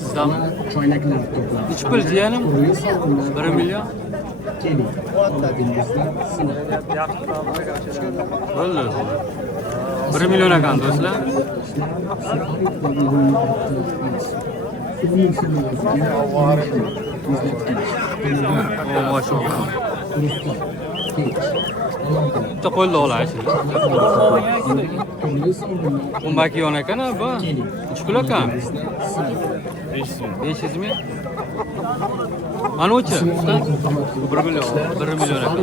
Sizdan choynaklar to'plab. nechi pul jiyanim? 1 million. Keling. Omadingizda sinab. Bo'ldi. 1 million ekan do'stlar. O maşallah. Bitta qo'lda olasiz. 12 yon ekan bu. Nechi pul ekan? 500 ming. Mana uchi. 1 million. 1 million ekan.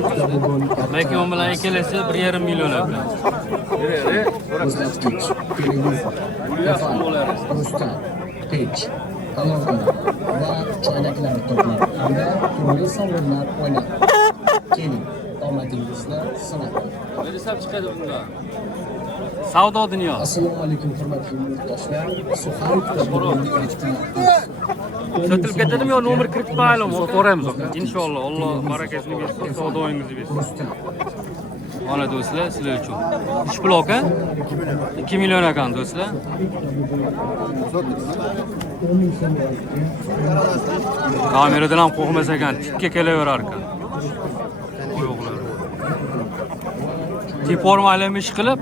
Belki yon bilan ikkalasi 1,5 million ekan. Pech, aloqa va choynaklar to'plab hamda turli sovrinlar o'ynab. Keling, omadingizni sinab. Ne desem chiqadi bunda? Savdo dunyosi. Assalomu alaykum hurmatli yurtdoshlar. Suxarovda Sotilib ketadimi yo nomer kiritib qo'yaylikmi? So'raymiz aka. Inshaalloh Alloh barakasini bersin, savdoingizni bersin. Mana do'stlar, sizlar uchun. Ish pul aka? 2 million ekan do'stlar. Kameradan ham qo'rqmas ekan, tikka kelaverar ekan. Oyoqlar. Deformalarni ish qilib.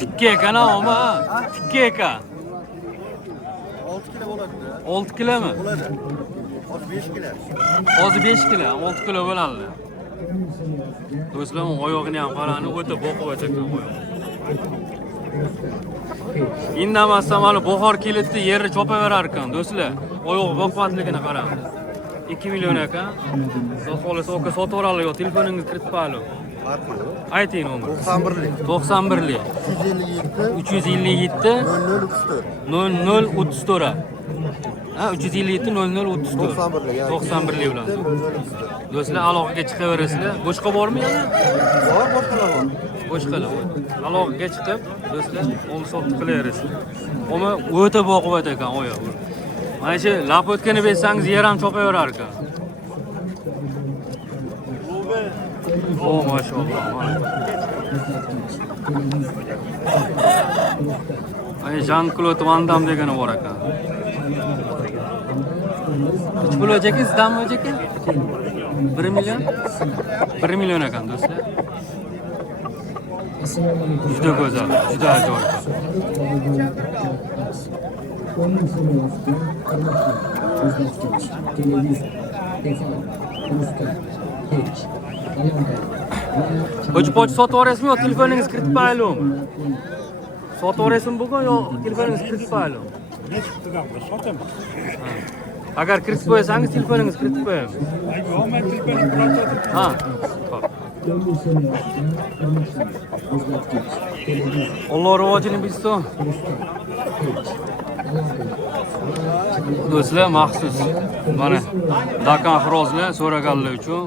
Tikka ekan ama, tikka ekan. 6 kilo bo'ladi. 6 kilomi? Bo'ladi. Hozir 5 kilo. Hozir 5 kilo, 6 kilo bo'ladi. Do'stlar, oyog'ini ham qarani, o'ta boqib ekan oyoq. Indamasdan mana bahor kelibdi, yerni chopaverar ekan, do'stlar. Oyoq boqvatligini qarang. 2 million ekan. Xudo xolasa aka sotaveradi yo telefoningizni kiritib qo'ying. Farqi yo'q. Ayting nomer. 91lik. 91lik. 357 0034. Ha, 357 0034. 91lik bilan. Do'stlar, aloqaga chiqaverasizlar. Boshqa bormi yana? Bor, boshqalar bor. Boshqalar. Aloqaga chiqib, do'stlar, ol sotib qilaverasizlar. Ammo o'ta boquvvat ekan oyoq. Mana shu lap o'tkani bersangiz yer ham chopaverar ekan. O maşallah. Ay Jean-Claude Van Damme degani bor ekan. Uch pul o'jaki, sizdanmi o'jaki? 1 million? 1 million ekan do'stlar. Juda go'zal, juda ajoyib. Poch sotaverasizmi yo telefoningizni kiritib qo'yaylikmi? Sotaverasizmi bugun yo telefoningizni kiritib qo'yaylikmi? Agar kiritib qo'ysangiz telefoningizni kiritib qo'yamiz. Ha. Alloh rivojini bilsin. Do'stlar, maxsus mana Dakan xirozlar so'raganlar uchun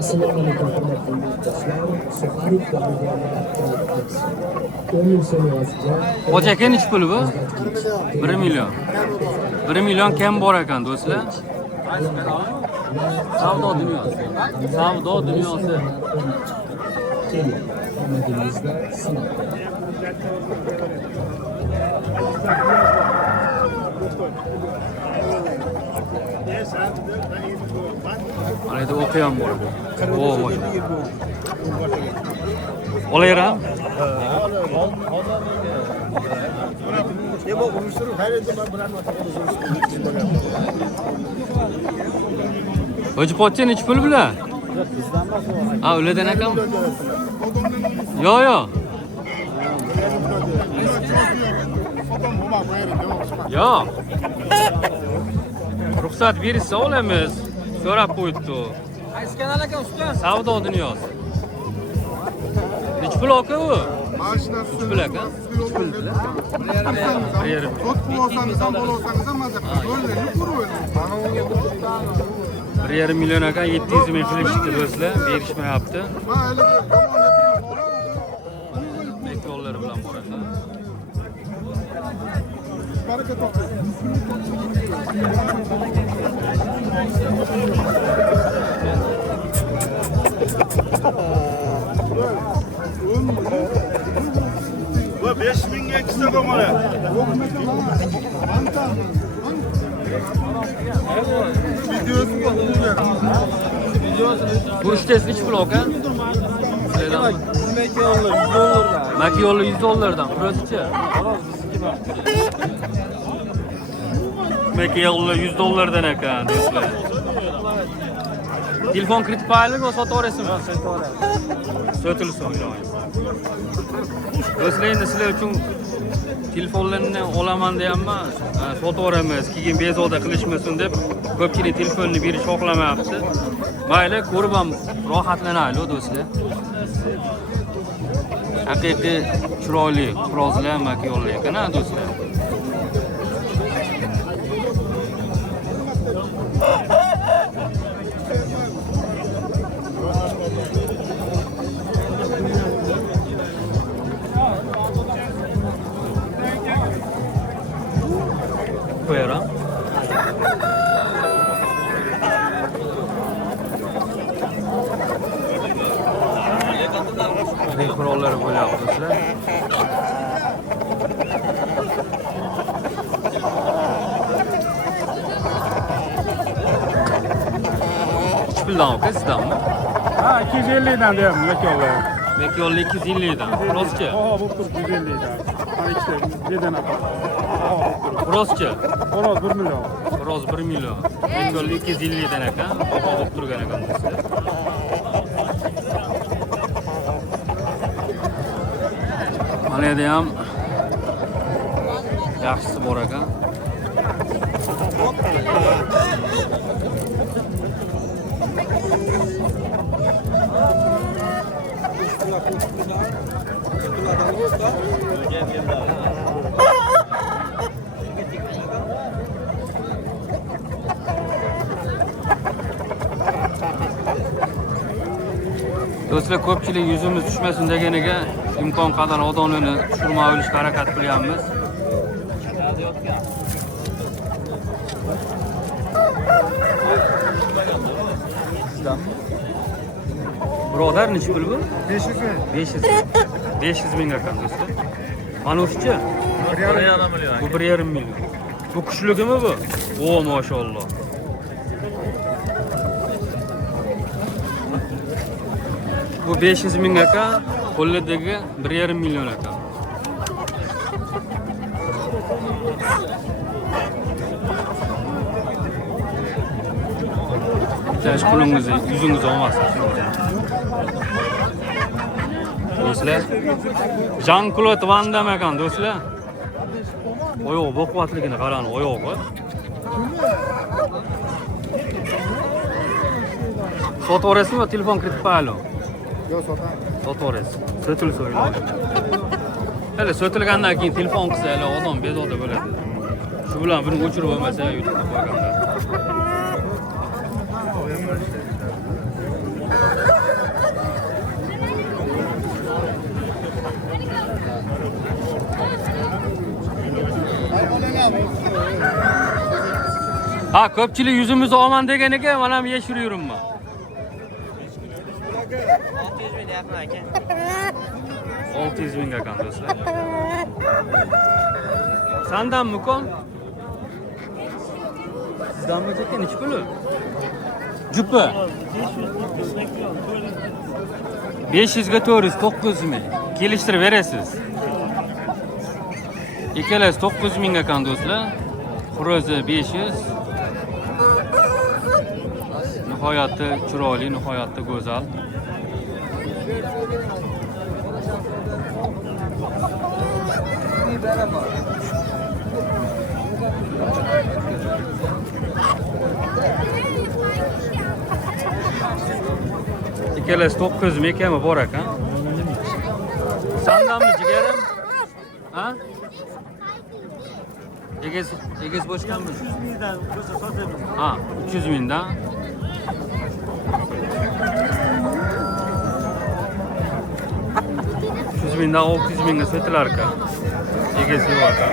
Assalomu alaykum hurmatli yurtdoshlar. Suxarovda Hoca aka nechi pul bu? 1 million. 1 million kam bor ekan do'stlar. Savdo dunyosi. Savdo dunyosi. omadingizda sinab. Mana endi o'qiyam bor. O, maşallah. Olaveram. Hoji pochcha nechi pul bilan? Ha, ulardan ekan. Yo. Yo. Ruxsat bersa olamiz. So'rab qo'yibdi. Qaysi kanal ekan usta? Savdo dunyosi. Nechi pul aka u? Mashinasi 3 pul aka. 3 pul bilan. 1,5. Sotib olsangiz ham bo'lasangiz ham mazza qilib o'ylaylik, ko'raveramiz. 1,5 million ekan, 700 ming qilishdi do'stlar, berishmayapti. Mayli, Bekorlar bilan bor ekan. baraka toping. Bu 5000'ga ikkisi bo'lmadi. Kuruş test iç blok ha? Maki yolu $100'dan. Burası Maki yolu $100'dan ekan do'stlar. Telefon kiritib qo'yaylik va sotib olasizmi? Sotilsin iloyim. Do'stlar, endi sizlar uchun telefonlarni olaman deyapman, sotib olamiz, keyin bezovta qilishmasin deb ko'pchilik telefonni berish xohlamayapti. Mayli, ko'rib ham rohatlanaylik do'stlar. Haqiqiy chiroyli qurollar maki yo'llar ekan do'stlar. Koyarım. Renk kuralları böyle yapmışlar. Hiç bildan mı? Sizden mi? Ha 250'den diyorum Mekyol'la. Belki yolu 250'den. Burası Oha bu tur 250'den. Ha işte birden apar. Burası Horoz 1 milyon. Roz 1 milyon. Belki yolu 250'den ekan. Baba bo'lib turgan ekan do'stlar. Mana yerda ham yaxshisi bor ekan. Do'stlar, ko'pchilik yuzimiz tushmasin deganiga imkon qadar odamlarni tushirmay olishga harakat qilyapmiz. Birodar, necha pul bu? 500 ming. 500 ming. 500 ming ekan do'stlar. Mana o'shichi? 1,5 million. Bu 1,5 million. Bu kuchligimi bu? O, maşallah. Bu 500 ming ekan, qo'lidagi 1,5 million ekan. Hech pulingizni, yuzingizni olmasin. Do'stlar, Jean-Claude Van Damme ekan do'stlar. Oyog'i baquvvatligini qarang, oyog'i. Sotib olasizmi, telefon kiritib qo'yaylik? Yo'q sotaman. Sotib olasiz. Sotilsa iloyim. Hali sotilgandan keyin telefon qilsa hali odam bezovta bo'ladi. Shu bilan buni o'chirib olmasa YouTube'ga qo'yganda. Ha, ko'pchilik yuzimizni olman deganiga mana bu yesh yuribman. 600 ming deyapman aka. 600 ming ekan do'stlar. Sandanmi kon? Sizdanmi ekan, nechi puli? Jupi. 500 ga 400, 900 ming. Kelishtirib berasiz. Ikkalasi 900 ming ekan do'stlar. Xurozi 500. Nihoyatda chiroyli, nihoyatda go'zal. Ikkalasi 900 ming ekami bor ekan. Sandanmi jigarim? Ha? Egiz boshqanmi? 300 mingdan bo'lsa sotamiz. Ha, 300 mingdan. Mingdan 600 mingga sotilar ekan. Egasi yo'q ekan.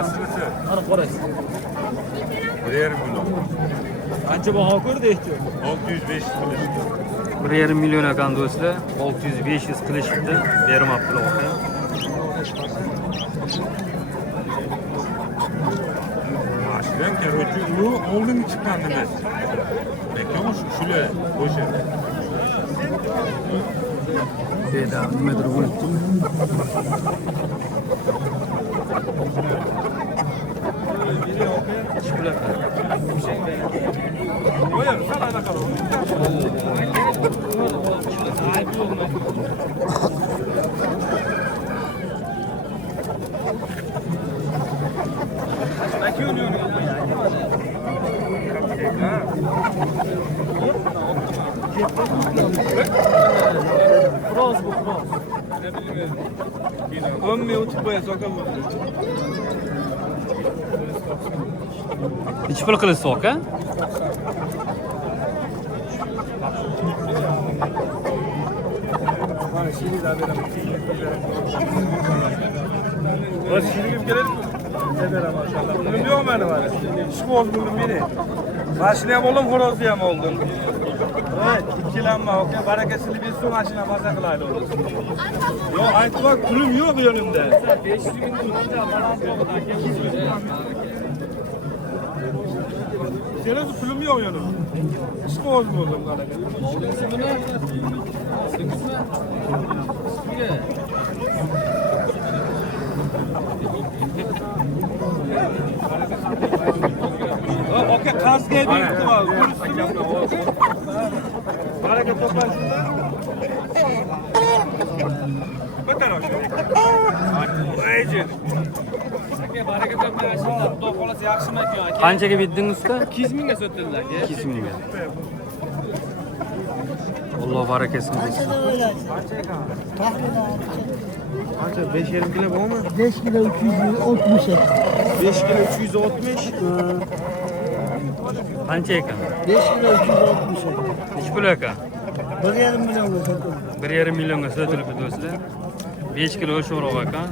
Aslisi. Ana qaraysiz. 1,5 million. Qancha baho ko'rdi ehtiyot? 600-500 million. 1,5 million ekan do'stlar. 600-500 qilishibdi. Bermabdilar aka. Mashidan короче, u oldin chiqqan emas. Lekin shular o'sha. Seda nimadir bo'libdi. Nechi pul qilasiz aka? Bas şirin gelir mi? Eder maşallah. Bunun yok mu var? Şu oldum beni. Maşinaya oldum, horozluyam oldum. Evet, ikkilenme. Okey, barakasını bir su maşina maza kılaydı olur. Yok, ayıtı bak, kulüm yok önümde. 500 bin tutunca balans oldu. Senin kulüm yok önümde. Şu oldum oldum barakasını. Okey, kas diye bir ihtimal var. Baraka toplan şurada. Bakar o şöyle. Ayıcı. Baraka toplan aşağı. Toplası yakışmak yok. Qanchaga bitdingiz uka? 200 mingga sotildilar. 200 mingga. Alloh barakasini bersin. Kaça? 5 yerim kilo bu mu? 5 kilo 360. 5 kilo 360. Qancha ekan? 5 kilo 360. Nechi pul ekan? 1,5 millionga sotdim. 1,5 millionga sotilibdi do'stlar. 5 kilo sho'roq ekan.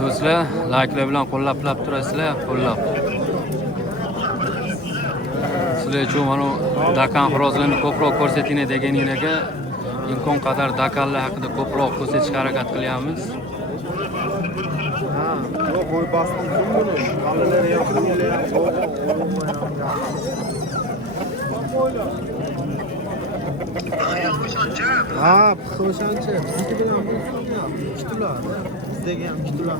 Do'stlar, likelar bilan qo'llab turasizlar, qo'llab. Sizlar uchun mana Dakan xirozlarini ko'proq ko'rsating deganinglarga imkon qadar Dakanlar haqida ko'proq ko'rsatishga harakat qilyapmiz. Yok, boy bastım bunu. Kalıları yaptım. Ha, Xo'shanchi. Bizniki bilan kitular. Bizdagi ham kitular.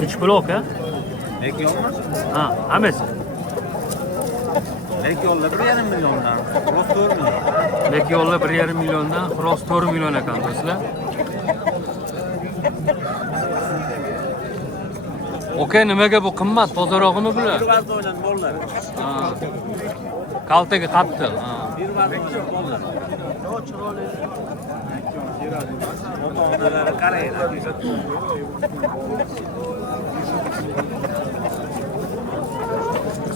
Nechi pul aka? Bek yo'lmi? Ha, hammasi. Bek yo'lda 1,5 milliondan. Rost 4 million. Bek yo'lda 1,5 milliondan, xo'roz 4 million ekan do'stlar. Oka, nimaga bu qimmat? Tozarog'imi bular? Bir vazda o'ynan bolalar. Ha. Kaltaga qattiq. Ha. Bir vazda o'ynan bolalar. Yo, chiroyli. Ota-onalari qaraylar.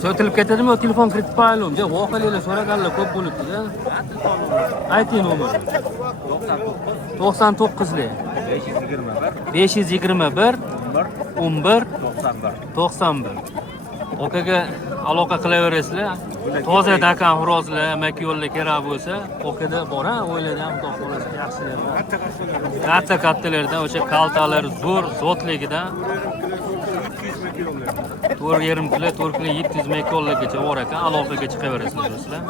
So'tilib ketadimi, telefon kiritib qo'yaylik. Deb voqealar so'raganlar ko'p bo'libdi-da. Ayting nomer. 99 lik. 521 11 91. Okaga aloqa qilaverasizlar. Toza Dakan xirozlar, Makka yo'lda kerak bo'lsa, okada bor ha, o'yladi ham xudo xolasa yaxshilardan. Katta-kattalardan o'sha kaltalar zo'r zotligidan 4,5 kilo, 4 kilo 700 mekollargacha bor ekan, aloqaga chiqaverasizlar do'stlar.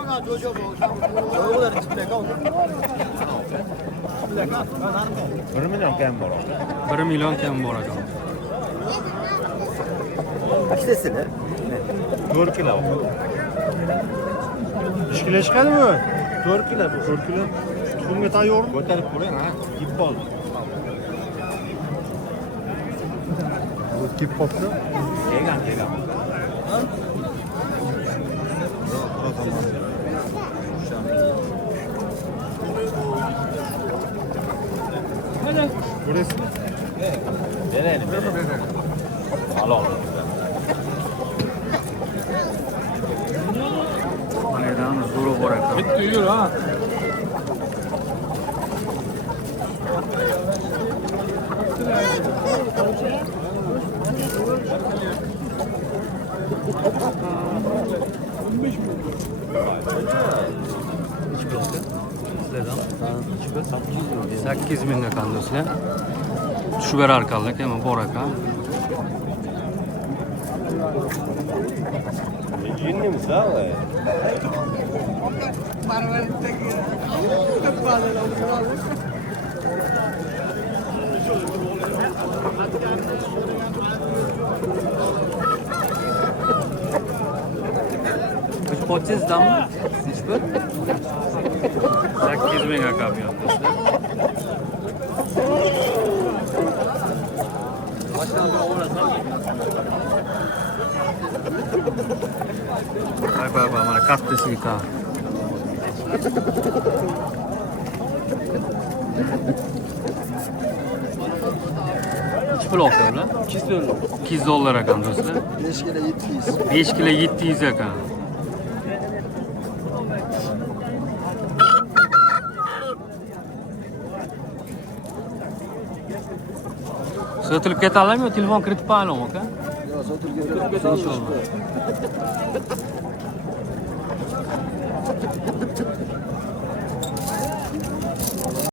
1 million kam bor. 1 million kam bor ekan. Aksesini 4 kilo. 3 kilo chiqadimi? 4 kilo bu. 4 kilo. Tuxumga tayyormi? Ko'tarib qo'ying, ha. Yib oldi. Degan, degan. Bereni, bereni. Halol. Anadan zo'ri bor ekan. Bitta yur ha. Sizlardan 8 ming ekan do'stlar. Tushib berar ekanlar, ham bor ekan. Yunimiz ha, oy. Kaç potsiz damı? Hiçbir? 8 ming ekan bu yoqda. Bak, mana kattasi ekan. Nechi pul olsa ular? $200 ekan do'stlar. 5 kilo 700. 5 kilo 700 ekan. Sotilib ketadimi yo telefon kiritib qo'yaylikmi aka? Yo, sotilib ketdi. İnşallah.